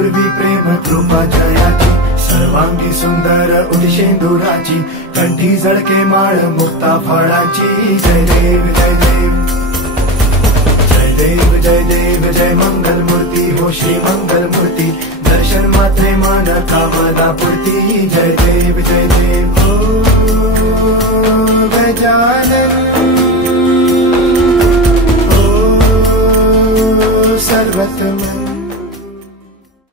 पूर्वी प्रेम कृपा जयाची, सर्वांगी सुंदर उदिशेंदुराची, कंठी झळके माळ मुक्ता फळाची। जय देव जय देव जय देव जय देव जय मंगल मूर्ती हो श्री मंगल मूर्ती, दर्शन मात्रे मन कामना पूर्ती। जय देव जय देव ओ गजानन ओ सर्वतमन।